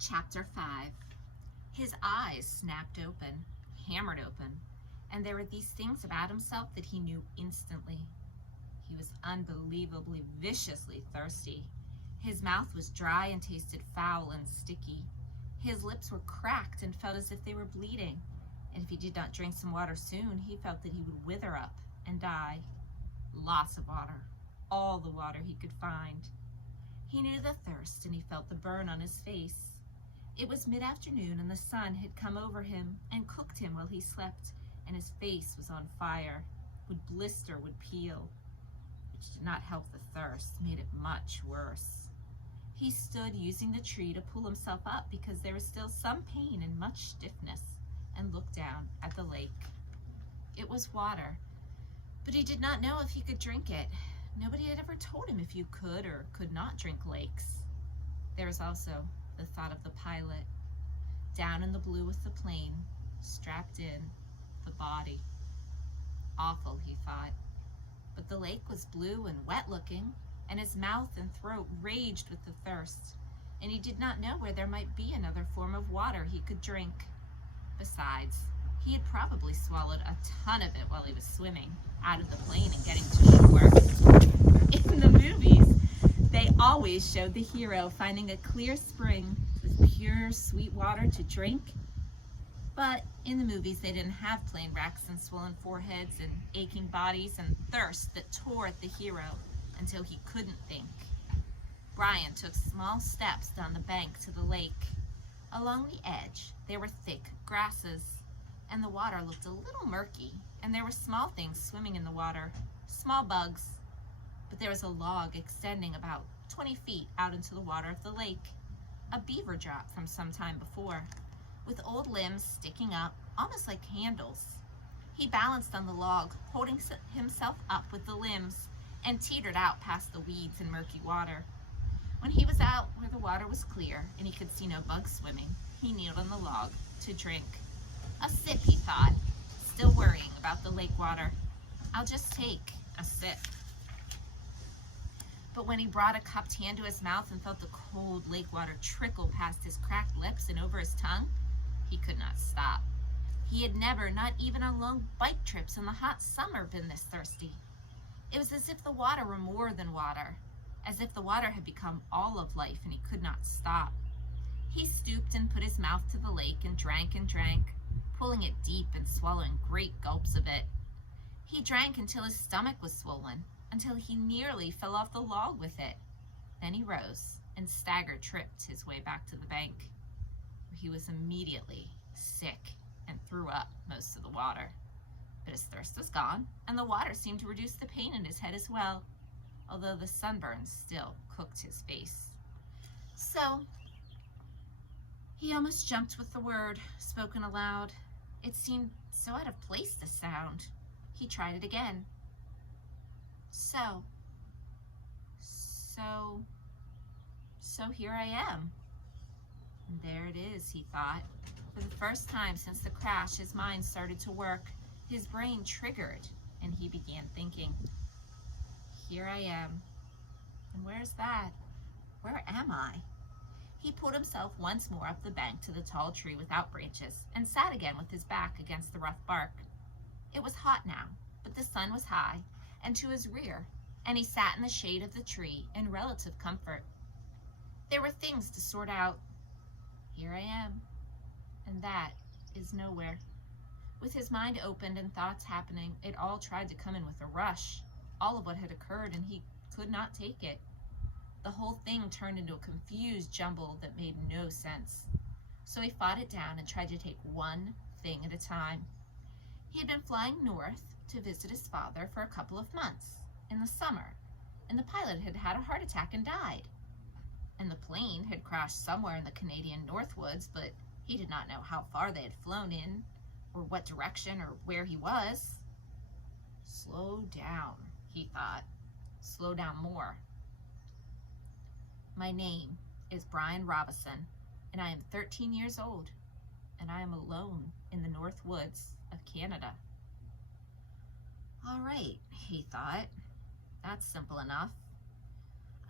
Chapter 5. His eyes snapped open, hammered open, and there were these things about himself that he knew instantly. He was unbelievably, viciously thirsty. His mouth was dry and tasted foul and sticky. His lips were cracked and felt as if they were bleeding. And if he did not drink some water soon, he felt that he would wither up and die. Lots of water, all the water he could find. He knew the thirst and he felt the burn on his face. It was mid-afternoon and the sun had come over him and cooked him while he slept, and his face was on fire, would blister, would peel, which did not help the thirst, made it much worse. He stood using the tree to pull himself up because there was still some pain and much stiffness, and looked down at the lake. It was water, but he did not know if he could drink it. Nobody had ever told him if you could or could not drink lakes. There was also the thought of the pilot, down in the blue with the plane, strapped in, the body. Awful, he thought. But the lake was blue and wet-looking, and his mouth and throat raged with the thirst, and he did not know where there might be another form of water he could drink. Besides, he had probably swallowed a ton of it while he was swimming out of the plane and getting to shore. In the movies, they always showed the hero finding a clear spring with pure, sweet water to drink. But in the movies, they didn't have plane wrecks and swollen foreheads and aching bodies and thirst that tore at the hero until he couldn't think. Brian took small steps down the bank to the lake. Along the edge, there were thick grasses, and the water looked a little murky, and there were small things swimming in the water, small bugs. But there was a log extending about 20 feet out into the water of the lake, a beaver drop from some time before, with old limbs sticking up, almost like handles. He balanced on the log, holding himself up with the limbs, and teetered out past the weeds and murky water. When he was out where the water was clear and he could see no bugs swimming, he kneeled on the log to drink. A sip, he thought, still worrying about the lake water. I'll just take a sip. But when he brought a cupped hand to his mouth and felt the cold lake water trickle past his cracked lips and over his tongue, he could not stop. He had never, not even on long bike trips in the hot summer, been this thirsty. It was as if the water were more than water, as if the water had become all of life and he could not stop. He stooped and put his mouth to the lake and drank, pulling it deep and swallowing great gulps of it. He drank until his stomach was swollen, until he nearly fell off the log with it. Then he rose and tripped his way back to the bank, where he was immediately sick and threw up most of the water. But his thirst was gone, and the water seemed to reduce the pain in his head as well, although the sunburn still cooked his face. So, he almost jumped with the word, spoken aloud. It seemed so out of place to sound. He tried it again. So here I am. And there it is, he thought. For the first time since the crash, his mind started to work. His brain triggered, and he began thinking, here I am. And where's that? Where am I? He pulled himself once more up the bank to the tall tree without branches, and sat again with his back against the rough bark. It was hot now, but the sun was high and to his rear, and he sat in the shade of the tree in relative comfort. There were things to sort out. Here I am, and that is nowhere. With his mind opened and thoughts happening, it all tried to come in with a rush, all of what had occurred, and he could not take it. The whole thing turned into a confused jumble that made no sense. So he fought it down and tried to take one thing at a time. He had been flying north to visit his father for a couple of months in the summer, and the pilot had had a heart attack and died. And the plane had crashed somewhere in the Canadian Northwoods, but he did not know how far they had flown in, or what direction, or where he was. Slow down, he thought. Slow down more. My name is Brian Robison, and I am 13 years old, and I am alone in the North Woods of Canada. All right, he thought. That's simple enough.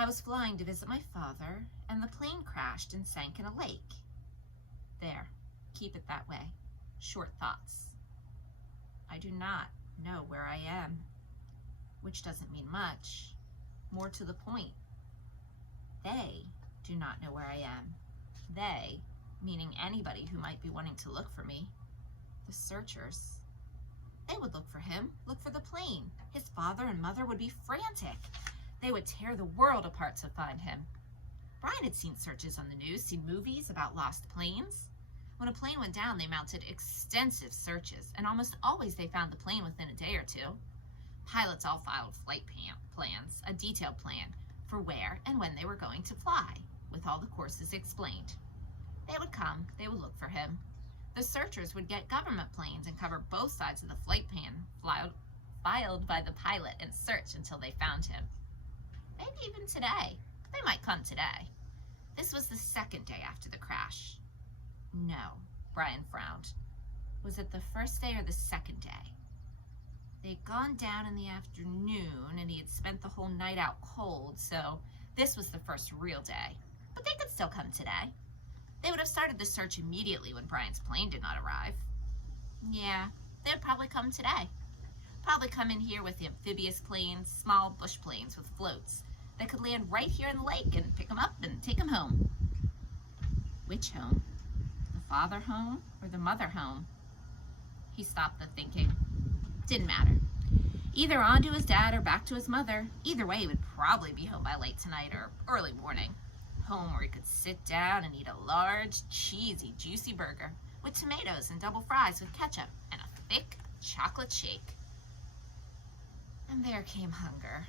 I was flying to visit my father, and the plane crashed and sank in a lake. There, keep it that way. Short thoughts. I do not know where I am, which doesn't mean much. More to the point, they do not know where I am. They, meaning anybody who might be wanting to look for me. The searchers. They would look for him, look for the plane. His father and mother would be frantic. They would tear the world apart to find him. Brian had seen searches on the news, seen movies about lost planes. When a plane went down, they mounted extensive searches, and almost always they found the plane within a day or two. Pilots all filed flight plans, a detailed plan for where and when they were going to fly, with all the courses explained. They would come, they would look for him. The searchers would get government planes and cover both sides of the flight plan, filed by the pilot, and search until they found him. Maybe even today. They might come today. This was the second day after the crash. No, Brian frowned. Was it the first day or the second day? They'd gone down in the afternoon, and he had spent the whole night out cold, so this was the first real day. But they could still come today. They would have started the search immediately when Brian's plane did not arrive. Yeah, they would probably come today. Probably come in here with amphibious planes, small bush planes with floats that could land right here in the lake and pick him up and take him home. Which home? The father home or the mother home? He stopped the thinking. Didn't matter. Either on to his dad or back to his mother. Either way, he would probably be home by late tonight or early morning. Home where he could sit down and eat a large, cheesy, juicy burger with tomatoes and double fries with ketchup and a thick chocolate shake. And there came hunger.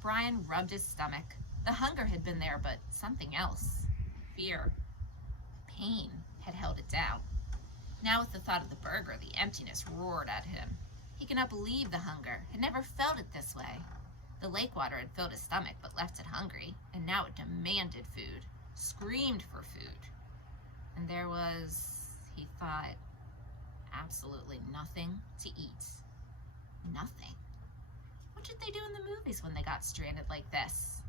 Brian rubbed his stomach. The hunger had been there, but something else. Fear. Pain had held it down. Now with the thought of the burger, the emptiness roared at him. He could not believe the hunger, had never felt it this way. The lake water had filled his stomach but left it hungry, and now it demanded food, screamed for food. And there was, he thought, absolutely nothing to eat. Nothing. What did they do in the movies when they got stranded like this?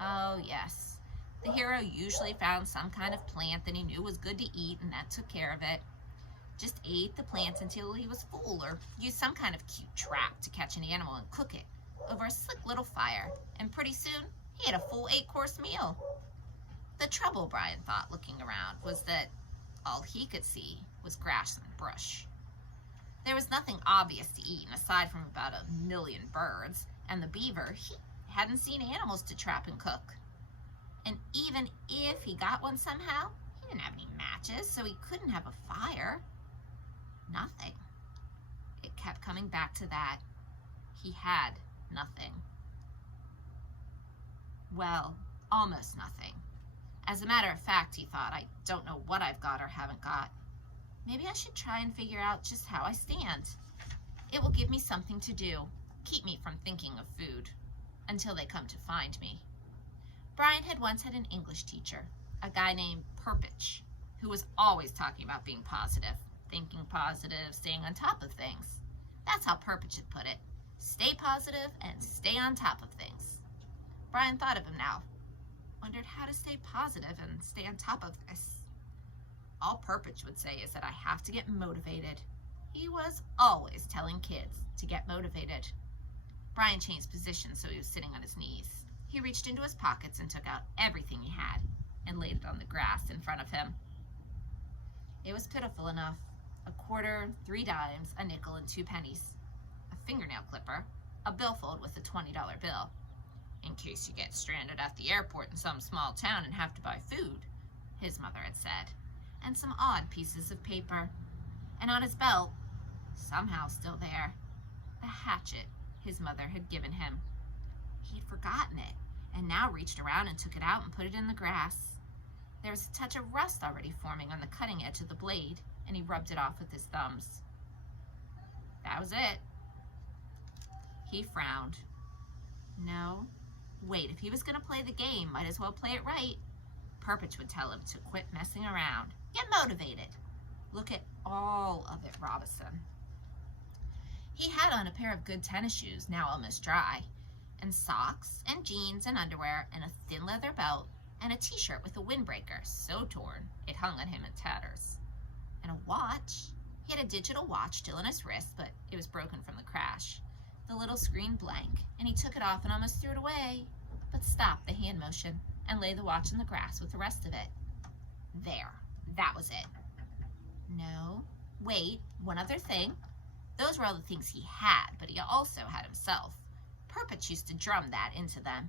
Oh, yes. The hero usually found some kind of plant that he knew was good to eat, and that took care of it. Just ate the plants until he was full, or used some kind of cute trap to catch an animal and cook it over a slick little fire, and pretty soon he had a full 8-course meal. The trouble, Brian thought, looking around, was that all he could see was grass and brush. There was nothing obvious to eat, and aside from about 1 million birds and the beaver, he hadn't seen animals to trap and cook. And even if he got one somehow, he didn't have any matches, so he couldn't have a fire. Nothing. It kept coming back to that. He had nothing. Well, almost nothing. As a matter of fact, he thought, I don't know what I've got or haven't got. Maybe I should try and figure out just how I stand. It will give me something to do, keep me from thinking of food, until they come to find me. Brian had once had an English teacher, a guy named Perpich, who was always talking about being positive, thinking positive, staying on top of things. That's how Perpich had put it. Stay positive and stay on top of things. Brian thought of him now. Wondered how to stay positive and stay on top of this. All Perpich would say is that I have to get motivated. He was always telling kids to get motivated. Brian changed positions so he was sitting on his knees. He reached into his pockets and took out everything he had and laid it on the grass in front of him. It was pitiful enough. A quarter, 3 dimes, a nickel, and 2 pennies. A fingernail clipper, a billfold with a $20 bill. In case you get stranded at the airport in some small town and have to buy food, his mother had said. And some odd pieces of paper. And on his belt, somehow still there, the hatchet his mother had given him. He had forgotten it, and now reached around and took it out and put it in the grass. There was a touch of rust already forming on the cutting edge of the blade, and he rubbed it off with his thumbs. That was it. He frowned. No, wait, if he was going to play the game, might as well play it right. Perpich would tell him to quit messing around. Get motivated. Look at all of it, Robinson. He had on a pair of good tennis shoes, now almost dry. and socks and jeans and underwear and a thin leather belt and a t-shirt with a windbreaker so torn it hung on him in tatters. And a watch. He had a digital watch still in his wrist, but it was broken from the crash. The little screen blank, and he took it off and almost threw it away, but stopped the hand motion and laid the watch in the grass with the rest of it. There, that was it. No, wait, one other thing. Those were all the things he had, but he also had himself. Perpich used to drum that into them.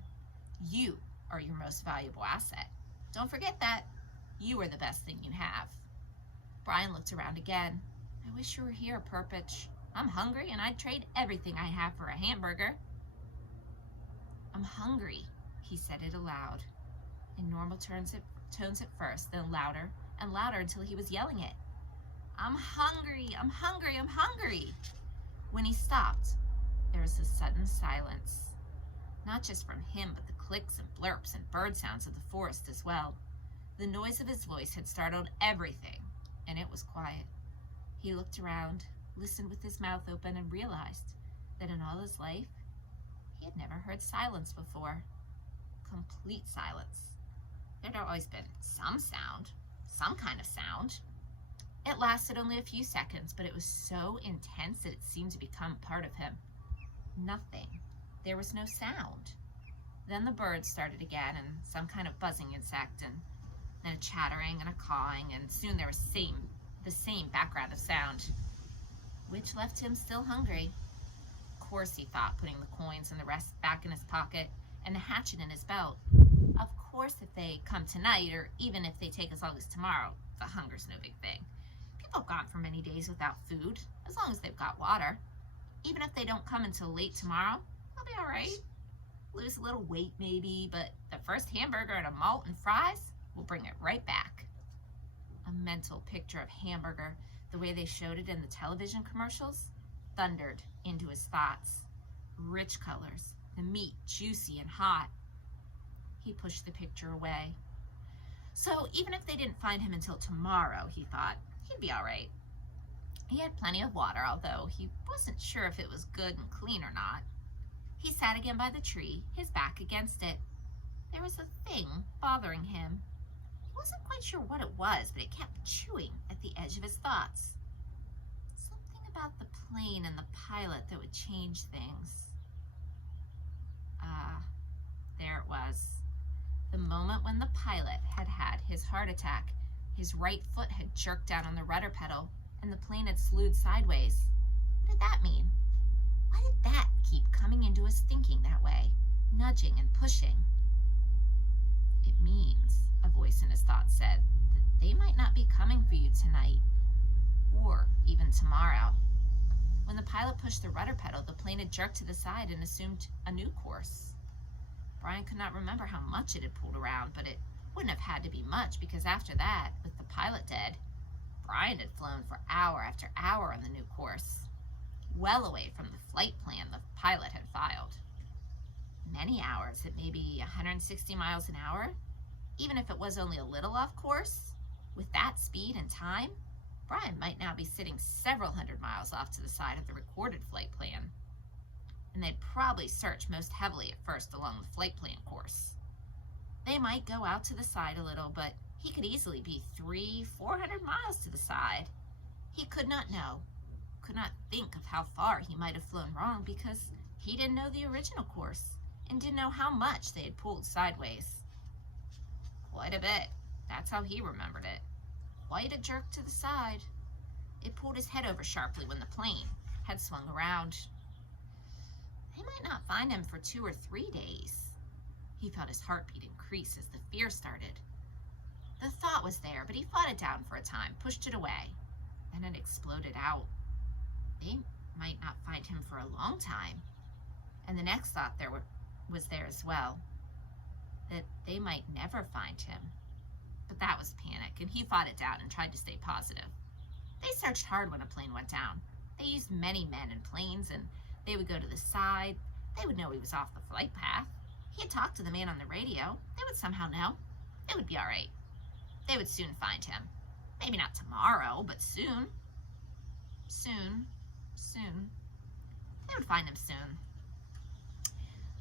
You are your most valuable asset. Don't forget that. You are the best thing you have. Brian looked around again. I wish you were here, Perpich. I'm hungry and I'd trade everything I have for a hamburger. I'm hungry, he said it aloud. In normal tones at first, then louder and louder until he was yelling it. I'm hungry, I'm hungry, I'm hungry. When he stopped, there was a sudden silence. Not just from him, but the clicks and blurps and bird sounds of the forest as well. The noise of his voice had startled everything, and it was quiet. He looked around, listened with his mouth open, and realized that in all his life, he had never heard silence before. Complete silence. There'd always been some sound, some kind of sound. It lasted only a few seconds, but it was so intense that it seemed to become part of him. Nothing. There was no sound. Then the birds started again, and some kind of buzzing insect, and then a chattering and a cawing, and soon there was the same background of sound, which left him still hungry. Of course, he thought, putting the coins and the rest back in his pocket and the hatchet in his belt. Of course, if they come tonight, or even if they take as long as tomorrow, the hunger's no big thing. People have gone for many days without food, as long as they've got water. Even if they don't come until late tomorrow, they'll be all right. Lose a little weight maybe, but the first hamburger and a malt and fries will bring it right back. A mental picture of hamburger, the way they showed it in the television commercials, thundered into his thoughts. Rich colors, the meat juicy and hot. He pushed the picture away. So even if they didn't find him until tomorrow, he thought, he'd be all right. He had plenty of water, although he wasn't sure if it was good and clean or not. He sat again by the tree, his back against it. There was a thing bothering him. He wasn't quite sure what it was, but it kept chewing at the edge of his thoughts. Something about the plane and the pilot that would change things. There it was. The moment when the pilot had had his heart attack, his right foot had jerked down on the rudder pedal, and the plane had slewed sideways. What did that mean? Why did that keep coming into his thinking that way, nudging and pushing? It means, a voice in his thoughts said, that they might not be coming for you tonight, or even tomorrow. When the pilot pushed the rudder pedal, the plane had jerked to the side and assumed a new course. Brian could not remember how much it had pulled around, but it wouldn't have had to be much, because after that, with the pilot dead, Brian had flown for hour after hour on the new course, well away from the flight plan the pilot had filed. Many hours at maybe 160 miles an hour, even if it was only a little off course. With that speed and time, Brian might now be sitting several hundred miles off to the side of the recorded flight plan. And they'd probably search most heavily at first along the flight plan course. They might go out to the side a little, but he could easily be 300-400 miles to the side. He could not know, could not think of how far he might have flown wrong, because he didn't know the original course and didn't know how much they had pulled sideways. Quite a bit. That's how he remembered it. Quite a jerk to the side. It pulled his head over sharply when the plane had swung around. They might not find him for 2 or 3 days. He felt his heartbeat increase as the fear started. The thought was there, but he fought it down for a time, pushed it away. Then it exploded out. They might not find him for a long time. And the next thought was there as well, that they might never find him. But that was panic, and he fought it down and tried to stay positive. They searched hard when a plane went down. They used many men and planes, and they would go to the side. They would know he was off the flight path. He had talked to the man on the radio. They would somehow know. It would be all right. They would soon find him. Maybe not tomorrow, but soon. Soon. They would find him soon.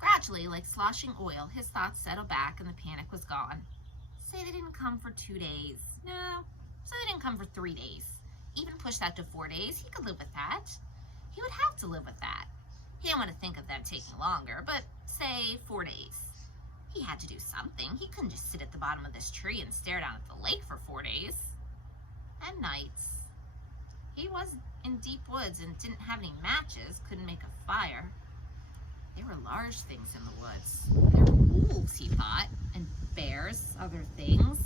Gradually, like sloshing oil, his thoughts settled back and the panic was gone. Say they didn't come for 2 days. No. So they didn't come for 3 days. Even push that to 4 days. He could live with that. He would have to live with that. He didn't want to think of them taking longer, but say 4 days. He had to do something. He couldn't just sit at the bottom of this tree and stare down at the lake for 4 days. And nights. He was in deep woods and didn't have any matches, couldn't make a fire. There were large things in the woods. There were wolves, he thought, and bears, other things.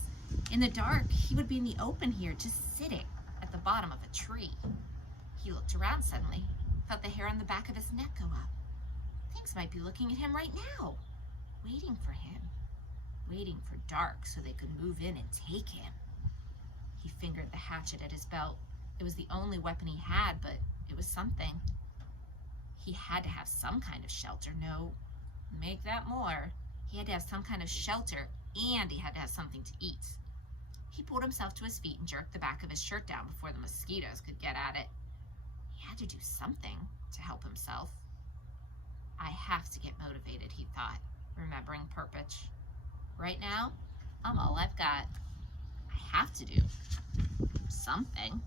In the dark, he would be in the open here, just sitting at the bottom of a tree. He looked around suddenly, felt the hair on the back of his neck go up. Things might be looking at him right now, waiting for him, waiting for dark so they could move in and take him. He fingered the hatchet at his belt. It was the only weapon he had, but it was something. He had to have some kind of shelter. No, make that more. He had to have some kind of shelter, and he had to have something to eat. He pulled himself to his feet and jerked the back of his shirt down before the mosquitoes could get at it. He had to do something to help himself. I have to get motivated, he thought, remembering Purpich. Right now, I'm all I've got. I have to do something.